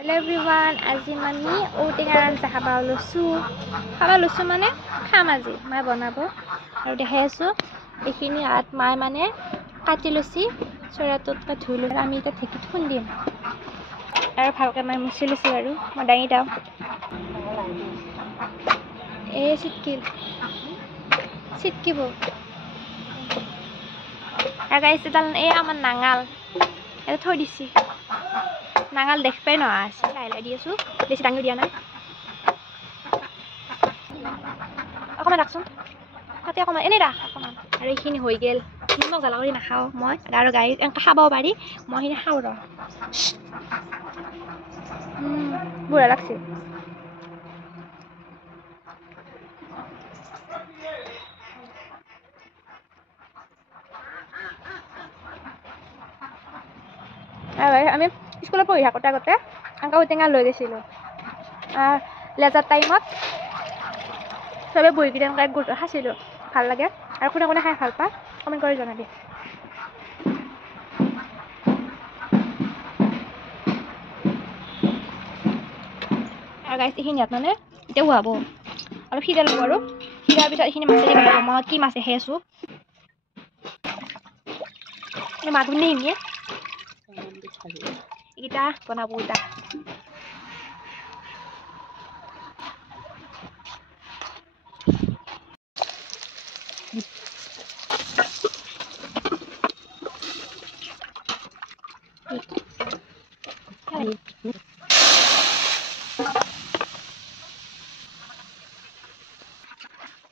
Hello everyone, আজি আমি ঔটেঙাৰ আঞ্জা খাবা লৈছো মানে খাম আজি মায়ে বনাব আৰু দেখাই আছো এইখিনি হাত মায়ে মানে কাটি লৈছি চৰাটোত ধুই লৈ আমি এটা ঢেঁকীত খুন্দিম আৰু ভালকৈ মায়ে মুচি লৈছি আৰু মই দাঙি দাও এই চিটকিব আৰু গাইছ এডাল এই আমাৰ নাঙাল এটা থৈ দিছি নাঙাল দেখবাই নহয় আছে লাহে দি আছো বেছি ডাঙৰ দিয়া নাই অকণমান ৰাখচোন তাতে অকণমান এনেই ৰাখ অকণমান আৰু এইখিনি হৈ গ'ল নিমখ জ্বালা কৰি নাখাওঁ মই আৰু গাড়ী এনেকৈ খাব পাৰি মই সেইখিনি খাওঁ ৰ বুঢ়া লাগছে আমি স্কুলত পঢ়ি থাকোঁতে আগতে এনেকৈ ঔটেঙা লৈ গৈছিলোঁ লেজাৰ টাইমত চবে বহি কিনে এনেকৈ গোট সাঁচিলোঁ ভাল লাগে আৰু কোনে কোনে খাই ভাল পায় কমেণ্ট কৰি জনাবি আৰু গাইছ এইখিনি ইয়াত মানে এতিয়া হোৱাব অলপ সিজাই ল'ব আৰু সিজাৰ পিছত এইখিনি মাছেদি বনাব মই কি মাছে খাই আছোঁ মাছ বুলি এইখিনিয়ে এইকেইটা বনাব এইটা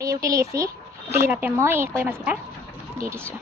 এই উতলি গেছি উতলি তাতে মই কৈ মাছকেইটা দি দিছোঁ